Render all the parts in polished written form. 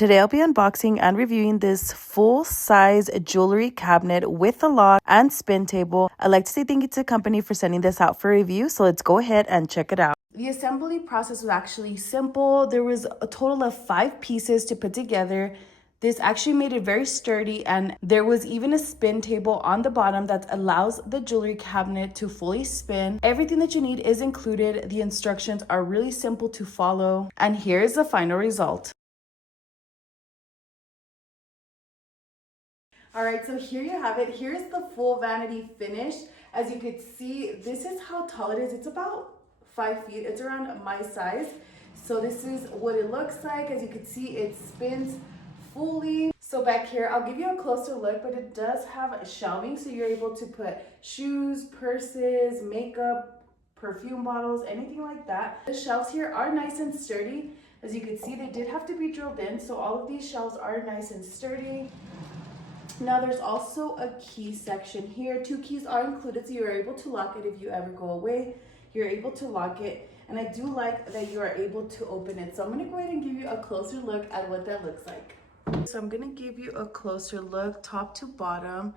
Today I'll be unboxing and reviewing this full-size jewelry cabinet with a lock and spin table. I'd like to say thank you to the company for sending this out for review, so let's go ahead and check it out. The assembly process was actually simple. There was a total of 5 pieces to put together. This actually made it very sturdy, and there was even a spin table on the bottom that allows the jewelry cabinet to fully spin. Everything that you need is included. The instructions are really simple to follow, and here's the final result. All right, so here you have it. Here's the full vanity finish. As you can see, this is how tall it is. It's about 5 feet. It's around my size. So this is what it looks like. As you can see, it spins fully. So back here, I'll give you a closer look, but it does have shelving, so you're able to put shoes, purses, makeup, perfume bottles, anything like that. The shelves here are nice and sturdy. As you can see, they did have to be drilled in, so all of these shelves are nice and sturdy. Now there's also a key section here. 2 keys are included, so you're able to lock it if you ever go away. You're able to lock it, and I do like that you are able to open it. So I'm gonna go ahead and give you a closer look at what that looks like. So I'm gonna give you a closer look top to bottom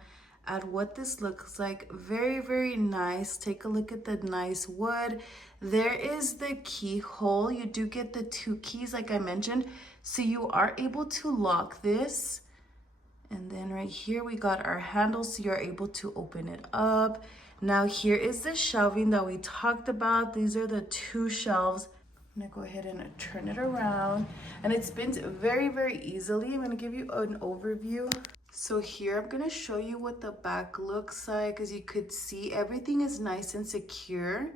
at what this looks like. Very, very nice. Take a look at the nice wood. There is the keyhole. You do get the 2 keys like I mentioned, so you are able to lock this. And then right here, we got our handle, so you're able to open it up. Now here is the shelving that we talked about. These are the 2 shelves. I'm gonna go ahead and turn it around. And it spins very, very easily. I'm gonna give you an overview. So here, I'm gonna show you what the back looks like. As you could see, everything is nice and secure.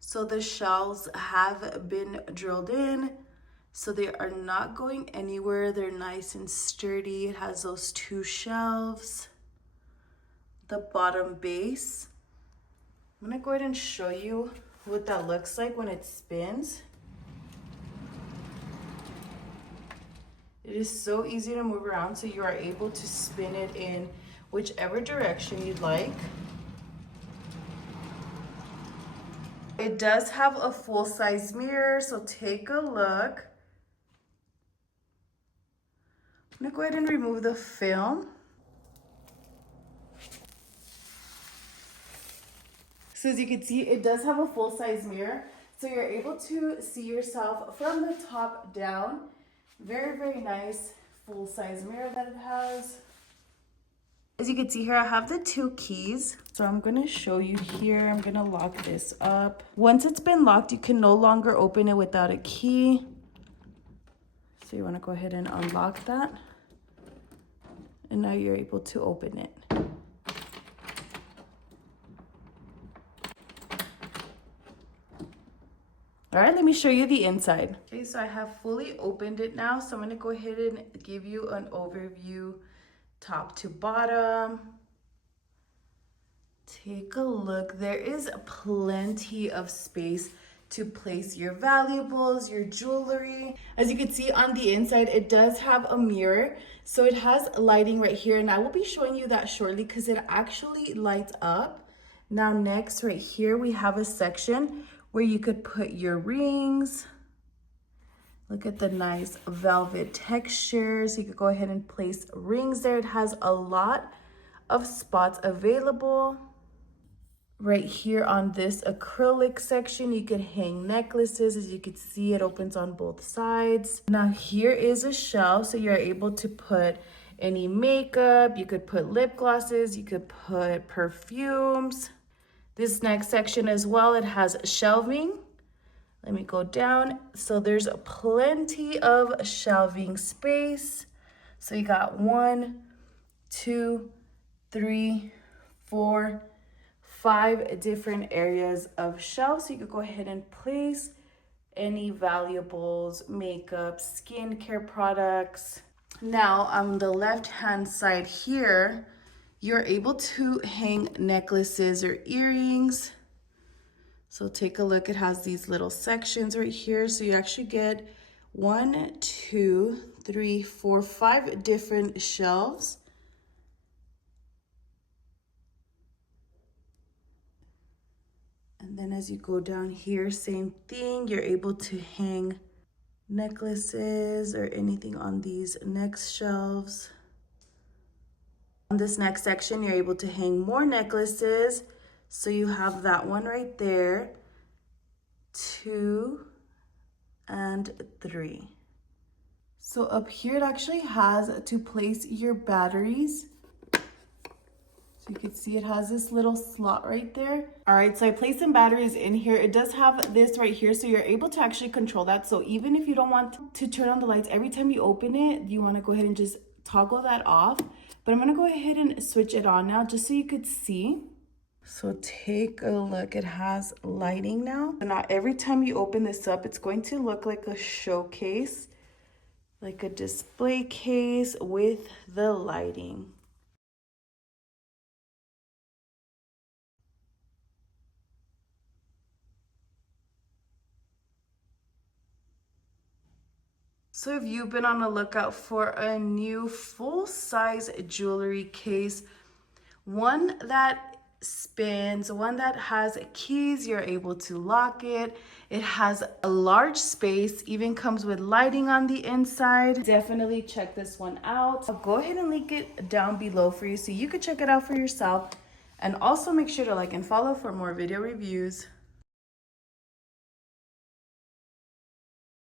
So the shelves have been drilled in, so they are not going anywhere. They're nice and sturdy. It has those 2 shelves. The bottom base. I'm gonna go ahead and show you what that looks like when it spins. It is so easy to move around, so you are able to spin it in whichever direction you'd like. It does have a full-size mirror, so take a look. I'm gonna go ahead and remove the film. So as you can see, it does have a full-size mirror. So you're able to see yourself from the top down. Very, very nice full-size mirror that it has. As you can see here, I have the 2 keys. So I'm gonna show you here. I'm gonna lock this up. Once it's been locked, you can no longer open it without a key. So you wanna go ahead and unlock that. And now you're able to open it. All right, let me show you the inside. Okay, so I have fully opened it now. So I'm gonna go ahead and give you an overview top to bottom. Take a look. There is plenty of space to place your valuables, your jewelry. As you can see on the inside, it does have a mirror. So it has lighting right here, and I will be showing you that shortly because it actually lights up. Now next, right here, we have a section where you could put your rings. Look at the nice velvet texture. So you could go ahead and place rings there. It has a lot of spots available. Right here on this acrylic section, you could hang necklaces. As you can see, it opens on both sides. Now here is a shelf, so you're able to put any makeup. You could put lip glosses. You could put perfumes. This next section as well, it has shelving. Let me go down. So there's plenty of shelving space. So you got 1, 2, 3, 4, 5 different areas of shelves. So you could go ahead and place any valuables, makeup, skincare products. Now on the left-hand side here, you're able to hang necklaces or earrings. So take a look, it has these little sections right here. So you actually get 1, 2, 3, 4, 5 different shelves. And then as you go down here, same thing, you're able to hang necklaces or anything on these next shelves. On this next section, you're able to hang more necklaces. So you have that one right there, 2 and 3. So up here, it actually has to place your batteries. So you can see it has this little slot right there. All right, so I placed some batteries in here. It does have this right here, so you're able to actually control that. So even if you don't want to turn on the lights, every time you open it, you want to go ahead and just toggle that off. But I'm gonna go ahead and switch it on now just so you could see. So take a look, it has lighting now. So now every time you open this up, it's going to look like a showcase, like a display case with the lighting. So if you've been on the lookout for a new full-size jewelry case, one that spins, one that has keys, you're able to lock it. It has a large space, even comes with lighting on the inside. Definitely check this one out. I'll go ahead and link it down below for you so you can check it out for yourself. And also make sure to like and follow for more video reviews.